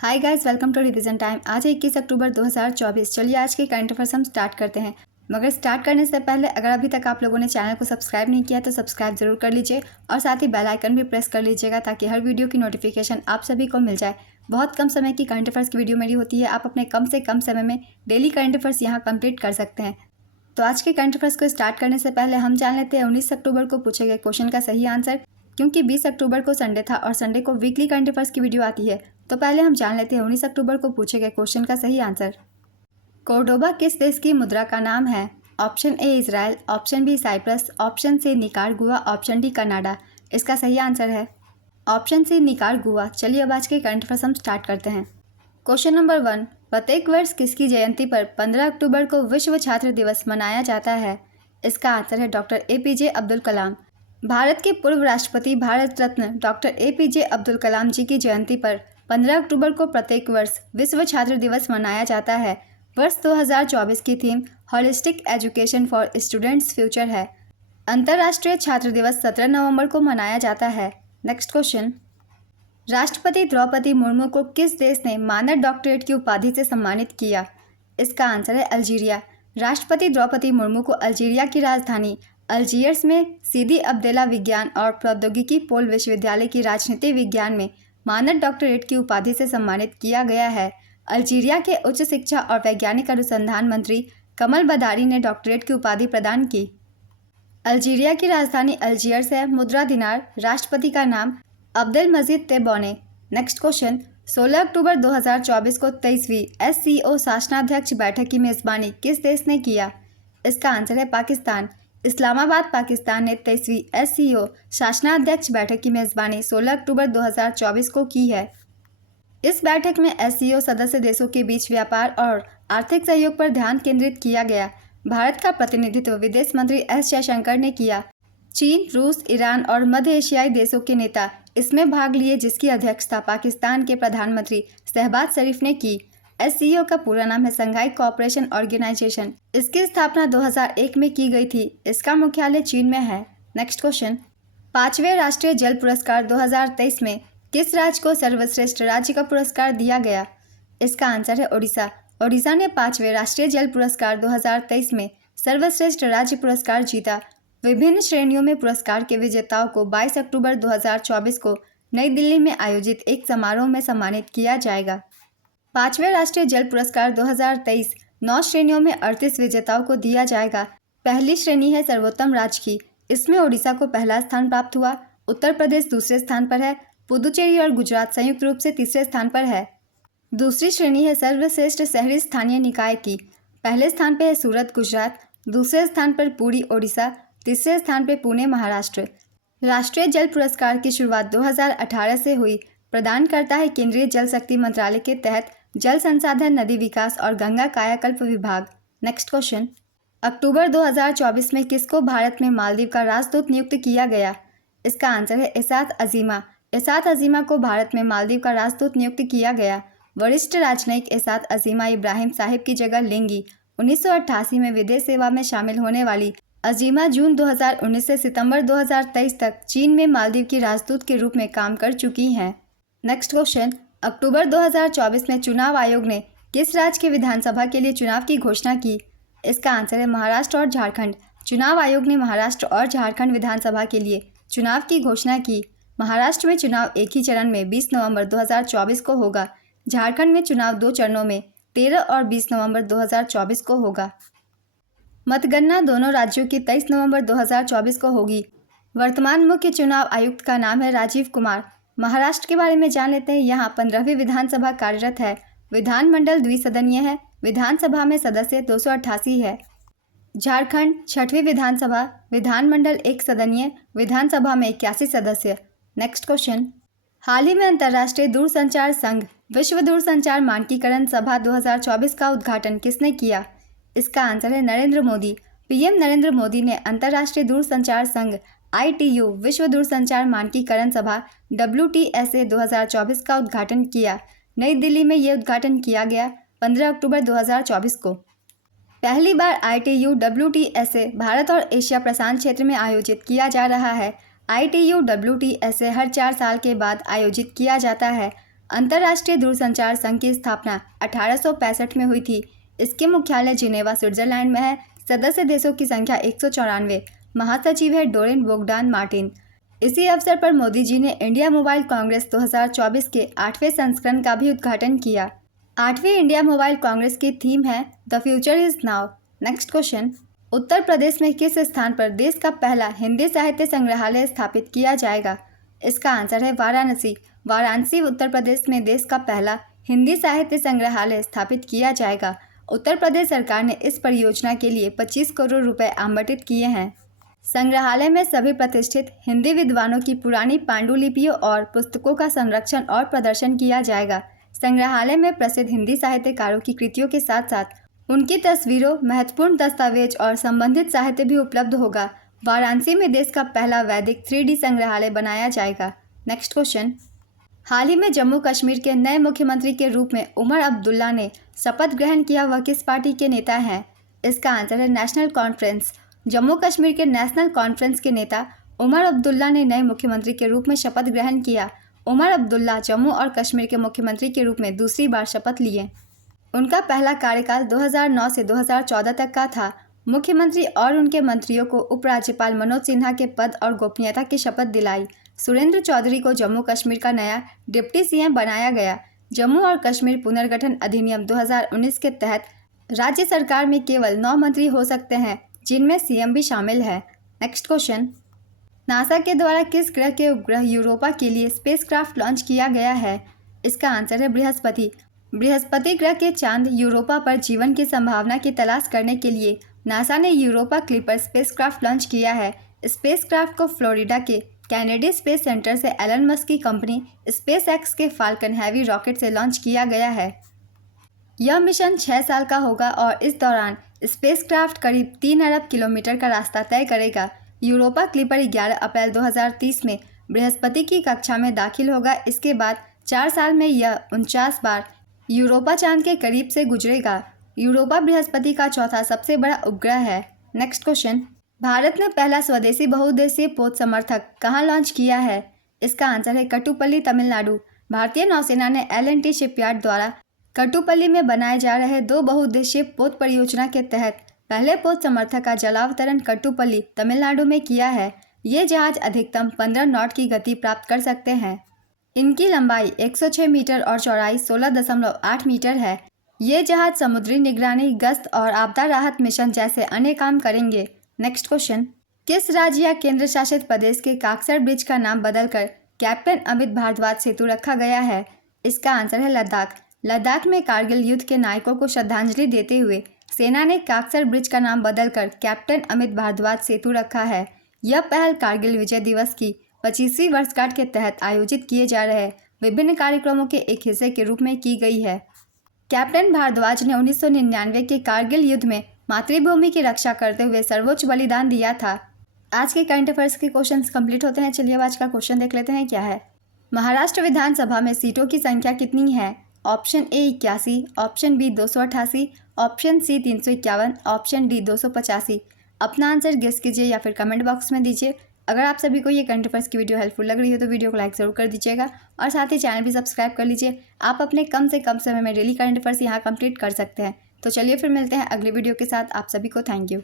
Hi guys, welcome to revision time. आज है 21 अक्टूबर 2024। चलिए आज के करंट अफेयर्स हम स्टार्ट करते हैं। मगर स्टार्ट करने से पहले अगर अभी तक आप लोगों ने चैनल को सब्सक्राइब नहीं किया तो सब्सक्राइब जरूर कर लीजिए और साथ ही बेल आइकन भी प्रेस कर लीजिएगा ताकि हर वीडियो की नोटिफिकेशन आप सभी को मिल जाए। बहुत कम समय की करंट अफेयर्स की वीडियो मेरी होती है, आप अपने कम से कम समय में डेली करंट अफेयर्स यहाँ कंप्लीट कर सकते हैं। तो आज के करंट अफेयर्स को स्टार्ट करने से पहले हम जान लेते हैं 19 अक्टूबर को पूछे गए क्वेश्चन का सही आंसर। क्योंकि 20 अक्टूबर को संडे था और संडे को वीकली करंट अफेयर्स की वीडियो आती है, तो पहले हम जान लेते हैं 19 अक्टूबर को पूछे गए क्वेश्चन का सही आंसर। कोर्डोबा किस देश की मुद्रा का नाम है? Option A Israel, option B Cyprus, option C Nicaragua, option D Canada. इसका सही आंसर है ऑप्शन सी निकारागुआ। चलिए अब आज के करंट अफेयर्स हम स्टार्ट करते हैं। क्वेश्चन नंबर 1, प्रत्येक वर्ष किसकी जयंती पर 15 अक्टूबर को विश्व छात्र दिवस मनाया जाता है? इसका आंसर है डॉक्टर APJ अब्दुल कलाम। भारत के पूर्व राष्ट्रपति भारत रत्न डॉक्टर APJ अब्दुल कलाम जी की जयंती पर 15 अक्टूबर को प्रत्येक वर्ष विश्व छात्र दिवस मनाया जाता है। वर्ष 2024 की theme holistic education for students future है। अंतर्राष्ट्रीय छात्र दिवस 17 नवंबर को मनाया जाता है। नेक्स्ट क्वेश्चन, राष्ट्रपति द्रौपदी मुर्मू को किस देश ने मानद डॉक्टरेट की उपाधि से सम्मानित किया? इसका आंसर है अल्जीरिया। राष्ट्रपति द्रौपदी मुर्मू को अल्जीरिया की राजधानी अल्जीयर्स में सीदी अब्देला विज्ञान और प्रौद्योगिकी पोल विश्वविद्यालय की राजनीति विज्ञान में मानद डॉक्टरेट की उपाधि से सम्मानित किया गया है। अल्जीरिया के उच्च शिक्षा और वैज्ञानिक अनुसंधान मंत्री कमल बदारी ने डॉक्टरेट की उपाधि प्रदान की। अल्जीरिया की राजधानी अल्जीयर्स है। मुद्रा दिनार। राष्ट्रपति का नाम अब्देल मजीद तेब्बोने। नेक्स्ट क्वेश्चन, 16 अक्टूबर 2024 को 23वीं SCO शासनाध्यक्ष बैठक की मेज़बानी किस देश ने किया? इसका आंसर है पाकिस्तान। इस्लामाबाद पाकिस्तान ने 23वीं SCO शासनाध्यक्ष बैठक की मेज़बानी 16 अक्टूबर 2024 को की है। इस बैठक में SCO सदस्य देशों के बीच व्यापार और आर्थिक सहयोग पर ध्यान केंद्रित किया गया। भारत का प्रतिनिधित्व विदेश मंत्री S जयशंकर ने किया। चीन, रूस, ईरान और मध्य एशियाई देशों के नेता इसमें भाग लिए, जिसकी अध्यक्षता पाकिस्तान के प्रधानमंत्री शहबाज शरीफ ने की। SCO का पूरा नाम है संघाई कोऑपरेशन ऑर्गेनाइजेशन। इसकी स्थापना 2001 में की गई थी। इसका मुख्यालय चीन में है। नेक्स्ट क्वेश्चन, 5वें राष्ट्रीय जल पुरस्कार 2023 में किस राज्य को सर्वश्रेष्ठ राज्य का पुरस्कार दिया गया? इसका आंसर है ओडिशा। ओडिशा ने 5वें राष्ट्रीय जल पुरस्कार 2023 में सर्वश्रेष्ठ राज्य पुरस्कार जीता। विभिन्न श्रेणियों में पुरस्कार के विजेताओं को 22 अक्टूबर 2024 को नई दिल्ली में आयोजित एक समारोह में सम्मानित किया जाएगा। 5वें राष्ट्रीय जल पुरस्कार 2023 9 श्रेणियों में 38 विजेताओं को दिया जाएगा। पहली श्रेणी है सर्वोत्तम राज्य की। इसमें ओडिशा को पहला स्थान प्राप्त हुआ। उत्तर प्रदेश दूसरे स्थान पर है। पुदुचेरी और गुजरात संयुक्त रूप से तीसरे स्थान पर है। दूसरी श्रेणी है सर्वश्रेष्ठ शहरी स्थानीय निकाय की। पहले स्थान पर है सूरत गुजरात, दूसरे स्थान पर पुरी ओडिशा, तीसरे स्थान पर पुणे महाराष्ट्र। राष्ट्रीय जल पुरस्कार की शुरुआत 2018 से हुई। प्रदान करता है केंद्रीय जल शक्ति मंत्रालय के तहत जल संसाधन, नदी विकास और गंगा कायाकल्प विभाग। नेक्स्ट क्वेश्चन, अक्टूबर 2024 में किसको भारत में मालदीव का राजदूत नियुक्त किया गया? इसका आंसर है इसात अजीमा। इसात अजीमा को भारत में मालदीव का राजदूत नियुक्त किया गया। वरिष्ठ राजनयिक इसात अजीमा इब्राहिम साहिब की जगह लेंगी। 1988 में विदेश सेवा में शामिल होने वाली अजीमा जून 2019 से सितंबर 2023 तक चीन में मालदीव की राजदूत के रूप में काम कर चुकी हैं। नेक्स्ट क्वेश्चन, अक्टूबर 2024 में चुनाव आयोग ने किस राज्य के विधानसभा के लिए चुनाव की घोषणा की? इसका आंसर है महाराष्ट्र और झारखंड। चुनाव आयोग ने महाराष्ट्र और झारखंड विधानसभा के लिए चुनाव की घोषणा की। महाराष्ट्र में चुनाव एक ही चरण में 20 नवंबर 2024 को होगा। झारखंड में चुनाव 2 चरणों में 13 और 20 नवंबर 2024 को होगा। मतगणना दोनों राज्यों की 23 नवंबर 2024 को होगी। वर्तमान मुख्य चुनाव आयुक्त का नाम है राजीव कुमार। महाराष्ट्र के बारे में जान लेते हैं। यहाँ 15वीं विधानसभा कार्यरत है। विधानमंडल द्विसदनीय है। विधानसभा में सदस्य 288 है। झारखंड 6वीं विधानसभा। विधानमंडल एक सदनीय। विधानसभा में 81 सदस्य। नेक्स्ट क्वेश्चन, हाल ही में अंतर्राष्ट्रीय दूरसंचार संघ विश्व दूरसंचार मानकीकरण सभा 2024 का उद्घाटन किसने किया? इसका आंसर है नरेंद्र मोदी। PM नरेंद्र मोदी ने अंतर्राष्ट्रीय दूरसंचार संघ ITU विश्व दूरसंचार मानकीकरण सभा WTSA 2024 का उद्घाटन किया। नई दिल्ली में ये उद्घाटन किया गया 15 अक्टूबर 2024 को। पहली बार ITU WTSA भारत और एशिया प्रशांत क्षेत्र में आयोजित किया जा रहा है। ITU WTSA हर 4 साल के बाद आयोजित किया जाता है। अंतर्राष्ट्रीय दूरसंचार संघ की स्थापना 1865 में हुई थी। इसके मुख्यालय जिनेवा स्विट्जरलैंड में है। सदस्य देशों की संख्या 194। महासचिव है डोरिन बोगडान मार्टिन। इसी अवसर पर मोदी जी ने इंडिया मोबाइल कांग्रेस 2024 के 8वें संस्करण का भी उद्घाटन किया। 8वीं इंडिया मोबाइल कांग्रेस की थीम है the future is now. Next question, Uttar Pradesh में किस स्थान पर देश का पहला हिंदी साहित्य संग्रहालय स्थापित किया जाएगा? इसका आंसर है वाराणसी। वाराणसी उत्तर प्रदेश में देश का पहला हिंदी साहित्य संग्रहालय स्थापित किया जाएगा। उत्तर प्रदेश सरकार ने इस परियोजना के लिए 25 करोड़ रुपए आवंटित किए हैं। संग्रहालय में सभी प्रतिष्ठित हिंदी विद्वानों की पुरानी पांडुलिपियों और पुस्तकों का संरक्षण और प्रदर्शन किया जाएगा। संग्रहालय में प्रसिद्ध हिंदी साहित्यकारों की कृतियों के साथ साथ उनकी तस्वीरों, महत्वपूर्ण दस्तावेज और संबंधित साहित्य भी उपलब्ध होगा। वाराणसी में देश का पहला वैदिक 3D संग्रहालय बनाया जाएगा। नेक्स्ट क्वेश्चन, हाल ही में जम्मू कश्मीर के नए मुख्यमंत्री के रूप में उमर अब्दुल्ला ने शपथ ग्रहण किया। वह किस पार्टी के नेता हैं? इसका आंसर है नेशनल कॉन्फ्रेंस। जम्मू कश्मीर के नेशनल कॉन्फ्रेंस के नेता उमर अब्दुल्ला ने नए मुख्यमंत्री के रूप में शपथ ग्रहण किया। उमर अब्दुल्ला जम्मू और कश्मीर के मुख्यमंत्री के रूप में दूसरी बार शपथ लिए। उनका पहला कार्यकाल 2009 से 2014 तक का था। मुख्यमंत्री और उनके मंत्रियों को उपराज्यपाल मनोज सिन्हा के पद और गोपनीयता की शपथ दिलाई। सुरेंद्र चौधरी को जम्मू कश्मीर का नया डिप्टी सीएम बनाया गया। जम्मू और कश्मीर पुनर्गठन अधिनियम 2019 के तहत राज्य सरकार में केवल 9 मंत्री हो सकते हैं, जिनमें सीएम भी शामिल है। नेक्स्ट क्वेश्चन, नासा के द्वारा किस ग्रह के उपग्रह यूरोपा के लिए स्पेसक्राफ्ट लॉन्च किया गया है? इसका आंसर है बृहस्पति। बृहस्पति ग्रह के चांद यूरोपा पर जीवन की संभावना की तलाश करने के लिए नासा ने यूरोपा क्लिपर स्पेसक्राफ्ट लॉन्च किया है। स्पेसक्राफ्ट को फ्लोरिडा के कैनेडी स्पेस सेंटर से एलन मस्क की कंपनी स्पेसएक्स के फाल्कन हैवी रॉकेट से लॉन्च किया गया है। यह मिशन 6 साल का होगा और इस दौरान स्पेसक्राफ्ट करीब 3 अरब किलोमीटर का रास्ता तय करेगा। यूरोपा क्लिपर 11 अप्रैल 2030 में बृहस्पति की कक्षा में दाखिल होगा। इसके बाद 4 साल में यह 49 बार यूरोपा चांद के करीब से गुजरेगा। यूरोपा बृहस्पति का चौथा सबसे बड़ा उपग्रह है। नेक्स्ट क्वेश्चन, भारत ने पहला स्वदेशी बहुउद्देशीय पोत समर्थक कहाँ लॉन्च किया है? इसका आंसर है कट्टुपल्ली, तमिलनाडु। भारतीय नौसेना ने L&T शिपयार्ड द्वारा कट्टुपल्ली में बनाए जा रहे 2 बहुउद्देशीय पोत परियोजना के तहत पहले पोत समर्थक का जलावतरण कट्टुपल्ली, तमिलनाडु में किया है। ये जहाज अधिकतम 15 नॉट की गति प्राप्त कर सकते हैं। इनकी लंबाई 106 मीटर और चौड़ाई 16.8 मीटर है। ये जहाज समुद्री निगरानी, गश्त और आपदा राहत मिशन जैसे अन्य काम करेंगे। नेक्स्ट क्वेश्चन, किस राज्य या केंद्र शासित प्रदेश के काकसर ब्रिज का नाम बदलकर कैप्टन अमित भारद्वाज सेतु रखा गया है? इसका आंसर है लद्दाख। लद्दाख में कारगिल युद्ध के नायकों को श्रद्धांजलि देते हुए सेना ने काकसर ब्रिज का नाम बदलकर कैप्टन अमित भारद्वाज सेतु रखा है। यह पहल कारगिल विजय दिवस की 25वीं वर्षगांठ के तहत आयोजित किए जा रहे विभिन्न कार्यक्रमों के एक हिस्से के रूप में की गई है। कैप्टन भारद्वाज ने 1999 के कारगिल युद्ध में मातृभूमि की रक्षा करते हुए सर्वोच्च बलिदान दिया था। आज के करंट अफेयर्स के क्वेश्चंस कंप्लीट होते हैं। चलिए अब आज का क्वेश्चन देख लेते हैं क्या है। महाराष्ट्र विधानसभा में सीटों की संख्या कितनी है? Option A 81, option B 288, option C 351, option D 285। अपना आंसर गेस कीजिए या फिर कमेंट बॉक्स में दीजिए। अगर आप सभी को ये करंट अफेयर्स की वीडियो हेल्पफुल लग रही हो तो वीडियो को लाइक ज़रूर कर दीजिएगा और साथ ही चैनल भी सब्सक्राइब कर लीजिए। आप अपने कम से कम समय में डेली करंट अफेयर्स यहाँ कंप्लीट कर सकते हैं। तो चलिए फिर मिलते हैं अगले वीडियो के साथ। आप सभी को थैंक यू।